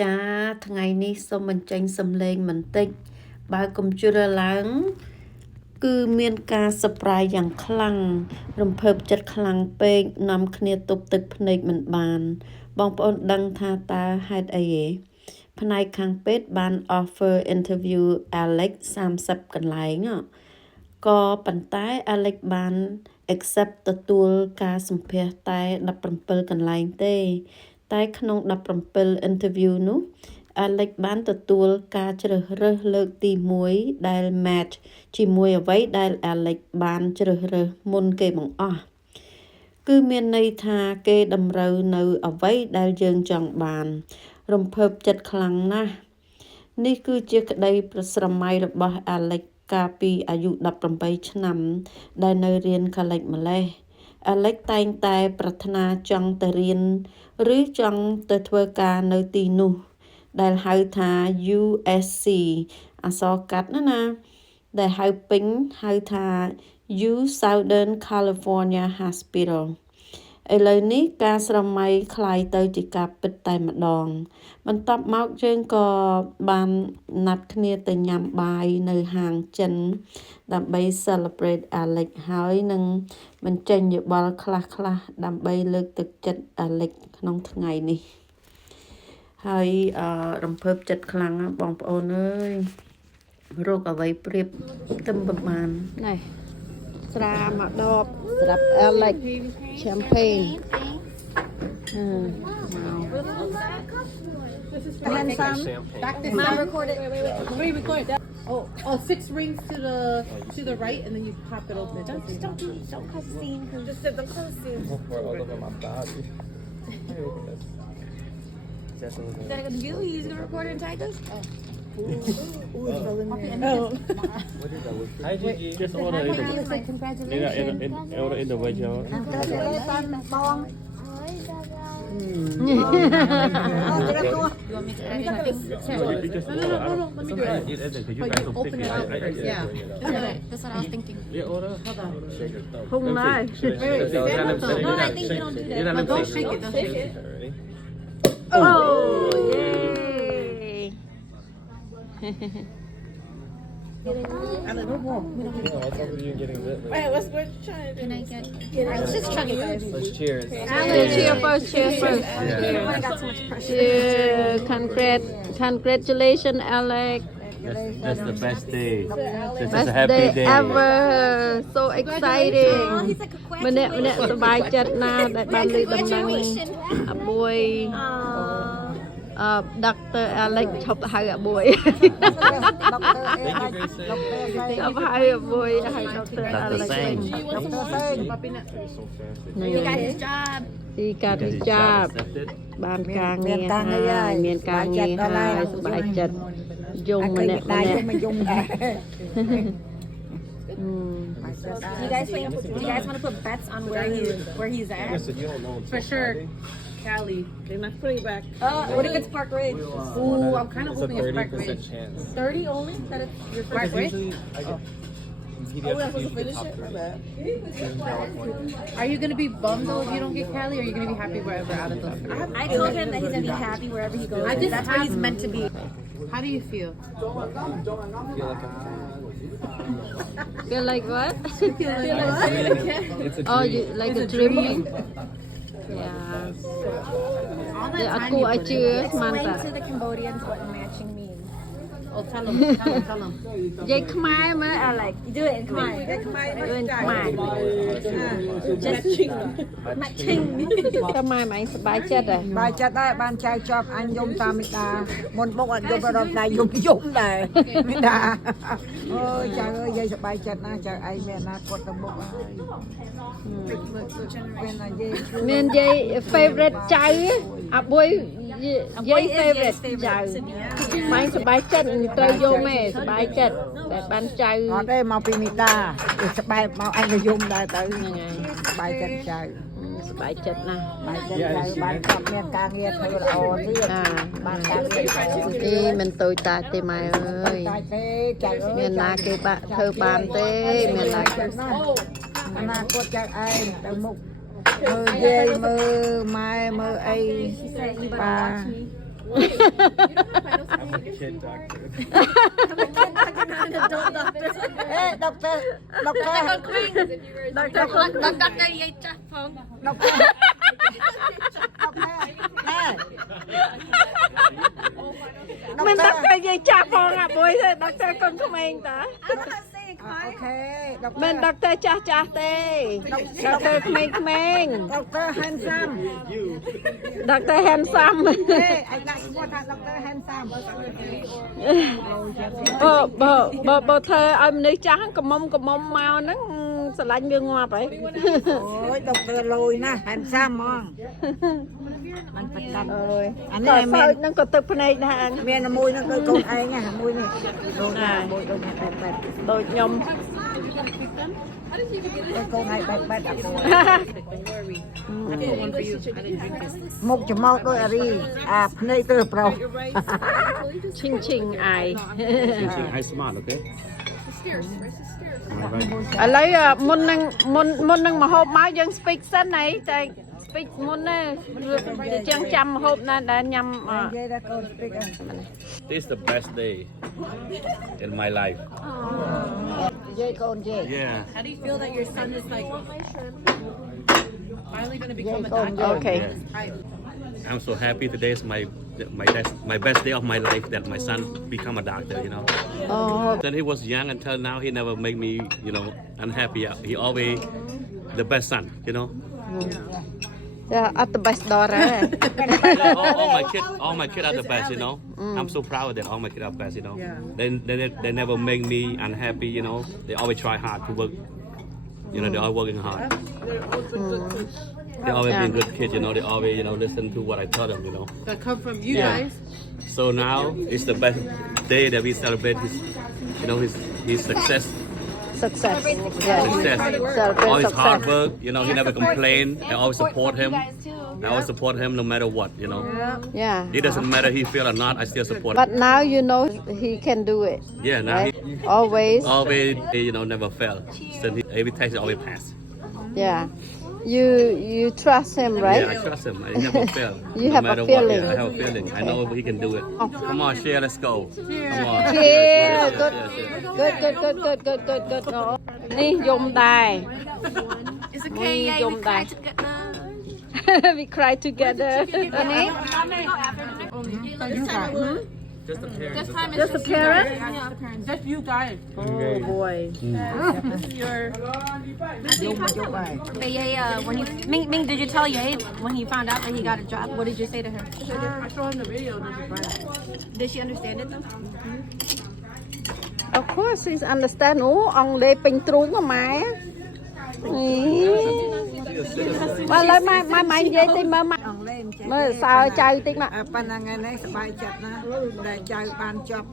ចាថ្ងៃនេះសូមបញ្ចេញសំឡេងបន្តិចបើកុំព្យូទ័រឡើងគឺមានការ surprise យ៉ាងខ្លាំងរំភើបចិត្តខ្លាំងពេកនាំគ្នាទប់ទឹកភ្នែកមិនបានបងប្អូនដឹងថាតើហេតុអីទេផ្នែកខាងពេទ្យបាន offer interview Alex 30កន្លែងក៏ប៉ុន្តែ Alex បាន accept ទទួលការសម្ភាសន៍តែ17កន្លែងទេតែក្នុង17 interview នោះ Alex បានទទួលការជ្រើសរើសលើកទី1ដែល match ជាមួយអ្វីដែល Alex បានជ្រើសរើសមុនគេបង្អស់គឺមានន័យថាគេតម្រូវនៅអ្វីដែលយើងចង់បានរំភើបចិត្តខ្លាំងណាស់នេះគឺជាក្តីប្រស្រមៃរបស់ Alex កាលពីអាយុ18ឆ្នាំដែលនៅរៀនកាលេចម្លេះ Alex តែងតែប្រាថ្នាចង់ទៅរៀនឬចង់ទៅធ្វើការនៅទីនោះដែលហៅថា USC អក្សរកាត់ណាដែលហៅពេញហៅថា U Southern California Hospital ឥឡូវនេះការស្រមៃคล้ายទៅជាការពិតតែម្ដងបន្ទាប់មកយើងក៏បានណាត់គ្នាទៅញ៉ាំបាយនៅហាងចិនដើម្បី celebrate Alex ហើយនឹងបញ្ចេញយោបល់ខ្លះៗដើម្បីលើកទឹកចិត្ត Alex ក្នុងថ្ងៃនេះហើយរំភើបចិត្តខ្លាំងបងប្អូនអើយរោគអ្វីប្រៀបទៅប្រមាណណែស្រាមកដបស្រាប់ Alex champagne Mom recorded. Re-record. Oh, 6 rings to the right, and then you pop it open. Don't cause a scene. Just don't cause a scene. For all over my body. Is that gonna you? You gonna record it and tag us? Hi Gigi. Just order in the order in the wedge y'all. You want me to add anything? No. Let me do it. But you open it up first. Yeah. That's what I was thinking. Yeah, order. Hold on. พุ่งเลย No, I think you don't do that. But don't shake it. Don't shake it. Oh, yay. Alright, let's go try it. Can I get? Let's just chug it, guys. Let's cheers. Cheer first. I got so much pressure. Cheer. Congratulations, Alex. That's the best day. This is Best a happy day day. ever. So exciting. Oh, he's like a quack. ម្នាក់សប្បាយចិត្តណាស់ដែលបានលើកដំណឹងអាបួយ Dr. Alex ឈប់ហៅអាបួយ Thank you, Gracie. ឈប់ហៅអាបួយហៅ Dr. Alex វិញ He got his job. ទីកាត់ចាប់ Accepted. បានការងារហើយមានការងារហើយសប្បាយចិត្តយំម្នាក់ Do you guys want to put bets on where he's at? So you don't know. For sure, Cali. They're not putting back. What if it's Park Ridge? Ooh, I'm kind of It's a hoping it's Park 30% Ridge. chance. 30 only? That it's your Park first Ridge? Ridge? Usually, I get. Oh, we're supposed to finish it? My bad. Are you going to be bummed though if you don't get Cali, or are you going to be happy wherever out of those? I told him that he's gonna be happy wherever he goes. I just That's where he's meant to be. How do you feel? Feel like what It's a Oh dream. you like a dream Yeah តែអត់គួរឲ្យជឿស្មាន Explain តា to the Cambodians what matching means. Oh, tell them. និយាយខ្មែរមើល Alex You do it in Khmer. doing ខ្មែរ Matching. ខ្មែរម៉ែសប្បាយចិត្តហ៎ បាយចិត្តដែរបានចៅជាប់អញយំតាមមេដាមុនបុកអត់យំរត់ដែរយំដែរមេដាអូយចៅអើយយាយសប្បាយចិត្តណាស់ចៅឯងមានអនាគតទៅមុខហើយមានតែយាយជួយ មានយាយ favorite ចៅអាបួយយាយ favorite ចៅម៉ែសប្បាយចិត្តត្រូវយកមេសប្បាយចិត្តតែបានចៅ អត់ទេមកពីមេដាវាស្បែកមកអញក៏យំដែរទៅ ហ្នឹងហើយ សប្បាយចិត្តចៅ សប្បាយចិត្តណាស់ បាយចិត្តចៅបានគាត់មានការងារធ្វើល្អទៀត អា បានការងារល្អទៀត នេះមិនតូចតាចទេម៉ែអើយ តែទេចៅអើយ មានណាគេបាក់ធ្វើបានទេមានណាគេ អនាគតចៅឯងទៅមុខមើលយាយមើលម៉ែមើលអី She said, បា Wait, you don't have vital signs? I'm a kid doctor. Not an adult doctor. เอ๊ะด็อกเตอร์ด็อกเตอร์ ด็อกเตอร์ใหญ่จ้ะฟง ด็อกเตอร์แม่ មិនដឹងតែនិយាយចាស់ផងអាបុយទេដុកទ័រកូនក្មេងតា โอเคด็อกเตอ មិន ร์ ដុកទ័រចាស់ចាស់ទេដុកទ័រក្មេងក្មេង ด็อกเตอร์แฮนซัม ដុកទ័រ handsome เอ้ไอ้ដាក់ឈ្មោះថាด็อกเตอร์แฮนซัม បើធ្វើឲ្យមនុស្សចាស់កមុំមកហ្នឹងស្រឡាញ់វាងាប់ហើយ អូយด็อกเตอร์លយណាแฮนซัมហ្មងมันប្រកាន់ អើយ អា តើ នេះ សើចហ្នឹងក៏ទឹកភ្នែកដែរ មានមួយហ្នឹងគឺកូនឯងណាមួយនេះដូចមួយដូចនេះបែប ដូចខ្ញុំ កូនឯងបែបអត់ Okay, one for you. I didn't drink this. មុខច្មោកដូចអារីអាភ្នែកទៅប្រុស ឈិងឈិងអាយ I smart, okay? ឥឡូវមុននឹងមកហូបមកយើង speak សិនហើយតែ speak មុនណាចឹងចាំហូបណាដែលញ៉ាំ និយាយដល់កូនស្ពីក This is the best day in my life. និយាយកូននិយាយ Yeah. How do you feel that your son is like finally going to become a doctor? អូខេ I'm so happy today is my best day of my life that my son become a doctor, you know. អូ Then he was young until now he never make me, you know, unhappy. He always the best son, you know. ចាអត់ the best daughter all my kids are the best, you know. I'm so proud that all my kids are best, you know. They never make me unhappy, you know. They always try hard to work. You know, they're all working hard. They always being good kids, you know. They always, you know, listen to what I tell them, you know. That come from you Yeah. guys. So now it's the best day that we celebrate his, you know, his success. success Success. Celebrate All his success. hard work, you know, he never complain. I always support him. I always support him no matter what, you know. Yeah It doesn't matter he fail or not, I still support him. but now you know he can do it Yeah, now right? he always always, you know, never fail. So every test he always pass. yeah you trust him right Yeah, I trust him. I never fail. You no have a matter feeling. What, yeah, I have a feeling. I know he can do it. Come on, share. Let's go. Come on. Cheers. Cheers. good នេះយំដែរ It's okay. Yeah, Yum we dai. cry together. we cry together នេះ Just the parents. This time Just it's the parents? Just you guys. oh boy This is your. យំហើយ But yeah, when you Ming, did you tell Ye when he found out that he got a job? What did you say to her? I saw in the video. Did she understand it though? of course he understand អូអង់គ្លេសពេញទ្រូងម៉ែមកឡើយម៉ែនិយាយតិចមើលម៉ែ អង់គ្លេសមិនចេះ មើលសើចៅតិចមក ប៉ុណ្ណឹងថ្ងៃនេះសប្បាយចិត្តណាស់ដែលចៅបានជាប់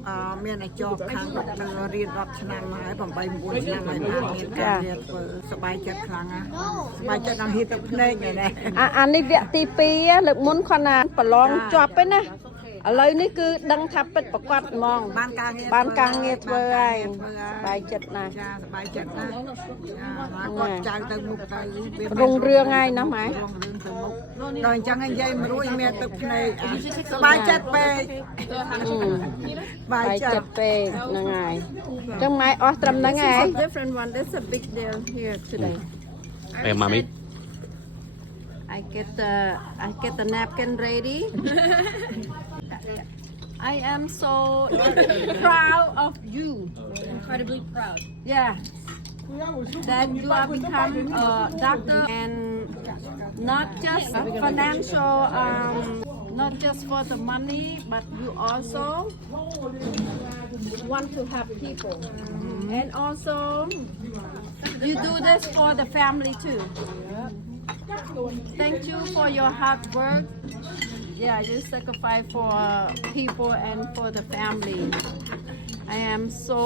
មានតែជាប់ខាងដុកទ័ររៀន10ឆ្នាំហើយ8 9ឆ្នាំហើយបានមានការរៀនធ្វើសប្បាយចិត្តខ្លាំងណាស់សប្បាយចិត្តដល់ហៀទឹកភ្នែកនេះដែរ អានេះវគ្គទី2លើកមុនគាត់ណាប្រឡងជាប់ឯណាឥឡូវនេះគឺដឹងថាពិតប្រកបហ្មង បានការងារ បានការងារធ្វើហើយសប្បាយចិត្តណាស់ ចាសប្បាយចិត្តណាស់គាត់ចៅទៅមុខទៅ រុងរឿងហើយណាម៉ែ រុងរឿងទៅមុខដល់អញ្ចឹងនិយាយមិនរួចមានទឹកភ្នែកសប្បាយចិត្តពេកសប្បាយ បាយ ចិត្ត ចិត្តពេកហ្នឹងហើយអញ្ចឹងម៉ែអស់ត្រឹមហ្នឹងហើយ different one that's a big deal here today Hey, mommy. I get the napkin ready I am so proud of you Incredibly proud. yeah that you are become a doctor and not just financial not just for the money but you also want to help people and also you do this for the family too thank you for your hard work yeah you sacrifice for people and for the family I am so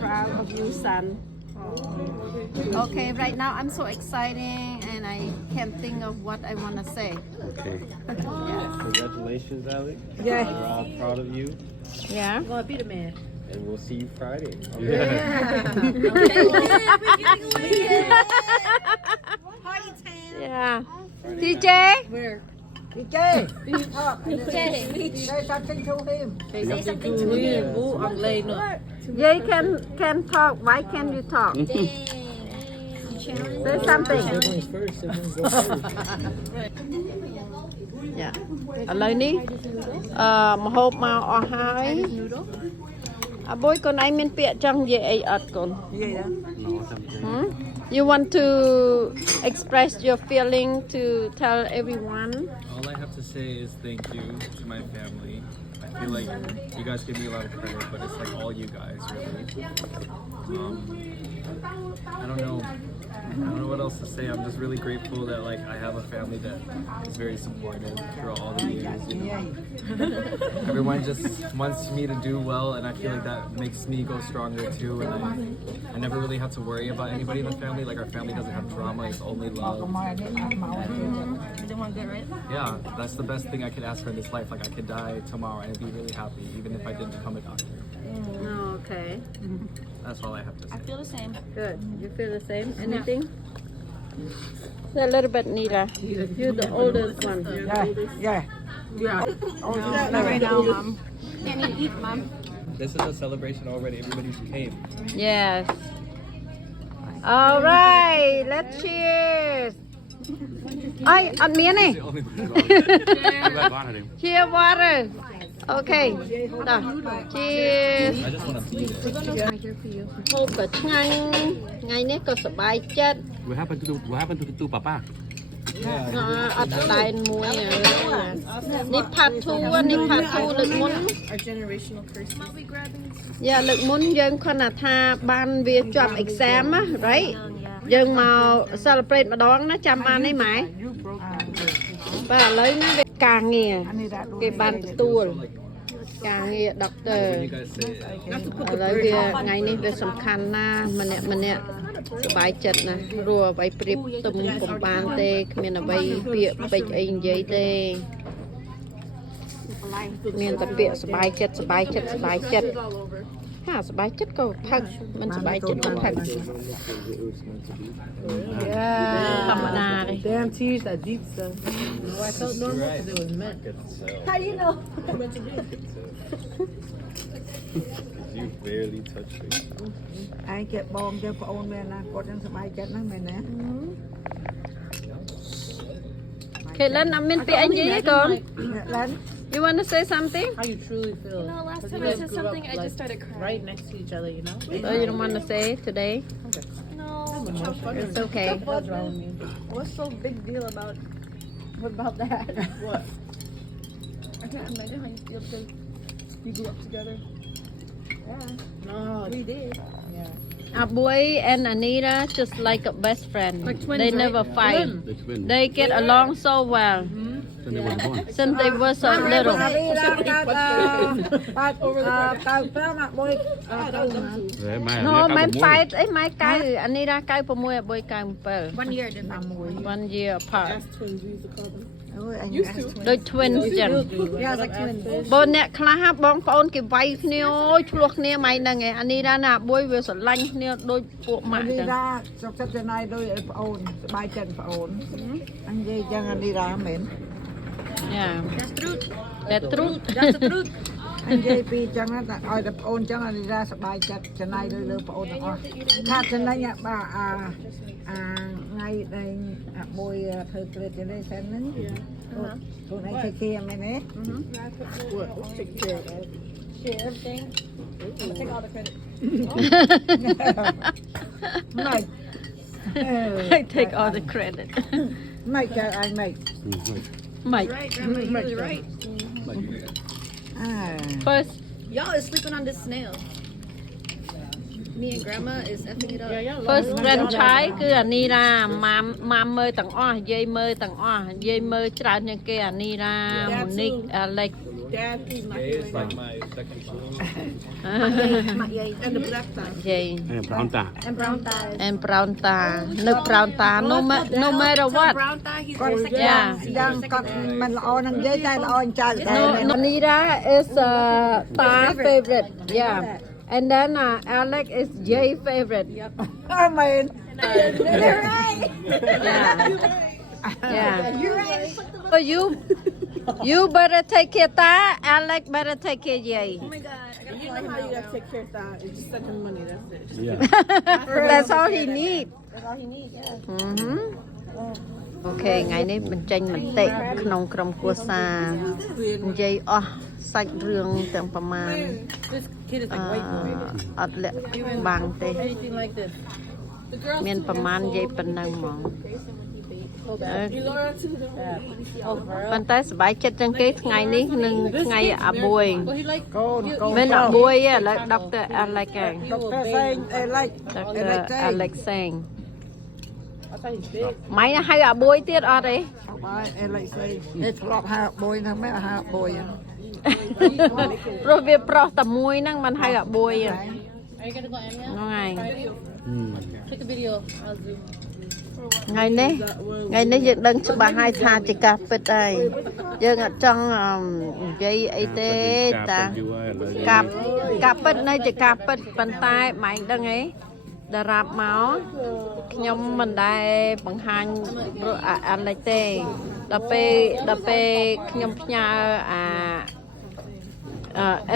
proud of you son okay right now I'm so exciting and I can't think of what I want to say Okay. yeah Congratulations, Alex. Yeah. We're all proud of you, yeah Gonna be the man. and we'll see you Friday. yeah TJ Where? DJ say something to him Say something to him. Ooh, I'm late. No. Jay can talk. Why can you talk? Say something. Dạ. Ở đây ní mà hộp màu ở hai. Bôi con anh miên bịa trong gì ấy ớt con. gì đó You want to express your feeling to tell everyone? All I have to say is thank you to my family. I feel like you guys give me a lot of credit, but it's like all you guys, really. I don't know what else to say. I'm just really grateful that like I have a family that is very supportive throughout all the years. You know? Everyone just wants me to do well, and I feel like that makes me go stronger too. And I never really have to worry about anybody in the family. Like our family doesn't have drama; it's only love. Yeah, that's the best thing I could ask for in this life. Like I could die tomorrow and I'd be really happy, even if I didn't become a doctor. Okay. That's all I have to say. I feel the same. Good. You feel the same? Anything? Say a little bit, Nita. You're the oldest one. yeah Not right now, Mom. Can't even eat, Mom. This is a celebration already. Everybody came. Yes. All right. Let's cheers. Ai, ăn miếng này. Cheers water. Okay. Rồi. Cheers. I just want to beat it. ហូបក៏ឆ្ងាញ់ថ្ងៃនេះក៏សប្បាយចិត្ត What happened to Papa? អត់ដែនមួយនេះផាត់ធូនេះផាត់ធូលើកមុន Our generational curse.យ៉ាលើកមុនយើងខណៈថាបានវាជាប់ exam ណា right យើងមក celebrate ម្ដងណាចាំបានទេម៉ែបាទឥឡូវណាវាការងារគេបានទទួលការងារ doctor When you guys say it, ឥឡូវវាថ្ងៃនេះវាសំខាន់ណាស់ម្នាក់សប្បាយចិត្តណាស់ព្រោះអ្វីប្រៀបផ្ទឹមកុំបានទេគ្មានអ្វីពាក្យពេចន៍អីនិយាយទេមានតែពាក្យសប្បាយចិត្តហាសប្បាយចិត្តក៏ផឹកមិនសប្បាយចិត្តក៏ផឹកធម្មតាទេ Damn tears, that deep stuff. No, I felt normal because it was meant. how you know you barely touched it. ឯងចេះបងចេះប្អូនមែនណាគាត់នឹងសប្បាយចិត្តណាស់មែនណា Caitlin អត់មានពាក្យអីនិយាយទេកូន ឡើង You want to say something? How you truly feel. No, last 'Cause time you I guys said grew something, up, I just like, started crying. right next to each other, you know? Oh, you don't want to say it today? No. It's okay. What's wrong with me? What's so big deal about that? What? I can't imagine how you feel because we grew up together. No, We did. yeah. Aboy and Anita just like a best friend. Like twins, they right? never fight. The twin. They get along so well Then they were born. since they were so little. បាទកៅ5មកបុយ Đấy, mai No, là my cao fight ấy my cay Anita cay 6 Aboy cay 7. 1 year difference. 1 year apart. That's twins, we used to call them. អូយអញ ដូច twins ចឹង យ៉ាសាច់គ្មាន បើអ្នកខ្លះបងប្អូនគេវាយគ្នាអូយឆ្លោះគ្នាម៉ៃហ្នឹងឯងអានេះណាបុយវាស្រឡាញ់គ្នាដូចពួកម៉ាក់ នី ចឹង រ៉ាសុខចិត្តចំណាយដោយប្អូនសប្បាយចិត្តប្អូនអញនិយាយចឹងអានីរ៉ាមែន Yeah That's true. the truth That's the truth. អញនិយាយពីចឹងណាតែឲ្យតែប្អូនចឹងអានីរ៉ាសប្បាយចិត្តចំណាយដោយលើប្អូនទាំងអស់ថាចំណេញបាទថ្ងៃដែលអាមួយធ្វើ graduation ហ្នឹងខ្លួនឯងធ្វើគេមែនទេ What? Let's take care of that. Share everything. Take all the credit. ម៉េច I take all the credit ម៉េចចាអញម៉េច Mike Right, Grandma, you're really right. អើ first Y'all is sleeping on this snail. Me and Grandma is effing it up. first grandchild គឺអានីរ៉ាម៉ាំមើលទាំងអស់យាយមើលទាំងអស់យាយមើលច្រើនជាងគេអានីរ៉ា Monique Alex Dad is my Gay is like my second school. and the black side. យាយ Hey, brown ta. And brown thighs. and brown តានៅ brown តា no matter what Brown thigh, he's គាត់ very យ៉ាង second. យ៉ាងគាត់មិនល្អនឹងនិយាយតែល្អអញ្ចឹងតែ No, Anita is Ta favorite. Yeah. And then Alex is Jay favorite. អើមែន Yeah. Yeah. So you better take care ta. Alex better take care Yay. You know how you gotta take care of that. You just send him money. That's it. Yeah. That's all he need. That's all he needs. Yeah. អូខេថ្ងៃនេះបញ្ចេញមតិក្នុងក្រុមគ្រួសារនិយាយអស់សាច់រឿងទាំងប្រមាណ This kid is like white boy. អត់លាក់បាំងទេ Anything like this. The girls មានប្រមាណនិយាយប៉ុណ្ណឹងហ្មង ប៉ុន្តែសប្បាយចិត្តជាងគេថ្ងៃនេះនិងថ្ងៃអាបួយ But he like កូន មិនអាបួយទេឥឡូវដុកទ័រអាឡិចហើយ ដុកទ័រសេងអេឡិច ដុកទ័រអាឡិចសេង I thought he's big. ម៉ៃហៅអាបួយទៀតអត់ទេ បាយអេឡិចសេងនេះធ្លាប់ហាបួយណាស់មែនហាបួយ ព្រោះវាប្រុសតែមួយហ្នឹងមិនហៅអាបួយទេ Are you gonna go Anya? ហ្នឹងហើយ Take a video. I'll zoom. ថ្ងៃនេះយើងដឹងច្បាស់ហើយថាជាការពិតហើយយើងអត់ចង់និយាយអីទេតាការពិតនៅជាការពិតប៉ុន្តែម៉ែងដឹងទេតារាបមកខ្ញុំមិនដែលបង្ហាញអាឡិចទេដល់ពេលខ្ញុំផ្ញើ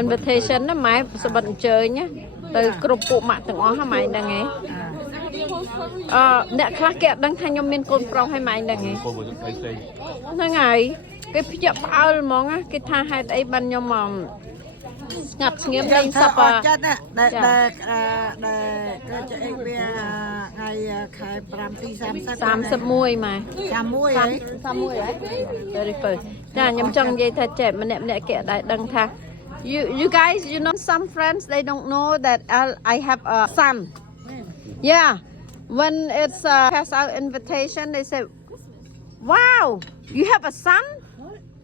invitation ណាម៉ែសម្បត្តិអញ្ជើញទៅគ្រប់ពួកម៉ាក់ទាំងអស់ហ្នឹងម៉ែដឹងទេអ្នកខ្លះគេអត់ដឹងថាខ្ញុំមានកូនប្រុសហើយម៉ែដឹងទេហ្នឹងហើយគេភ្ញាក់ផ្អើលហ្មងគេថាហេតុអីបានខ្ញុំស្ងាត់ស្ងៀមលេងសប្តាហ៍ ចិត្តណាដែលក៏ចេះវាថ្ងៃខែ5ទី30 31ម៉ែ 31ហ៎ 31ហើយ31ចាខ្ញុំចង់និយាយថាចេះម្នាក់គេអត់ដែលដឹងថា you guys you know some friends they don't know that I have a son yeah when it's pass out invitation they say wow you have a son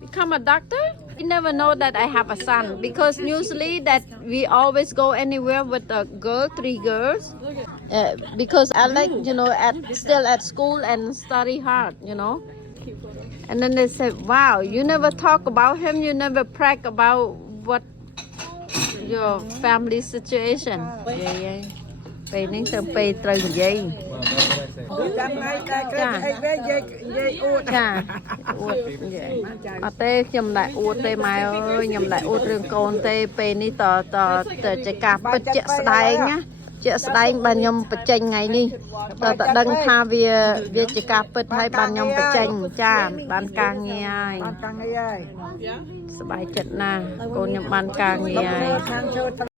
become a doctor you never know that I have a son because usually that we always go anywhere with a girl 3 girls because I like you know still at school and study hard you know and then they say wow you never talk about him you never brag about what your family situation ពេលនេះទៅពេលត្រូវនិយាយ ចាំថ្ងៃតែក្រឹកអីវិញនិយាយអួត ចាអួតនិយាយអត់ទេខ្ញុំមិនដែលអួតទេម៉ែអើយខ្ញុំមិនដែលអួតរឿងកូនទេពេលនេះតជាការពិតជាក់ស្ដែងណាជាក់ស្ដែងបានខ្ញុំបញ្ចេញថ្ងៃនេះតដឹងថាវាជាការពិតហើយបានខ្ញុំបញ្ចេញចាបានការងារហើយ បានតាំងអីហើយ សប្បាយចិត្តណាស់កូនខ្ញុំបានការងារហើយ ខាងចូល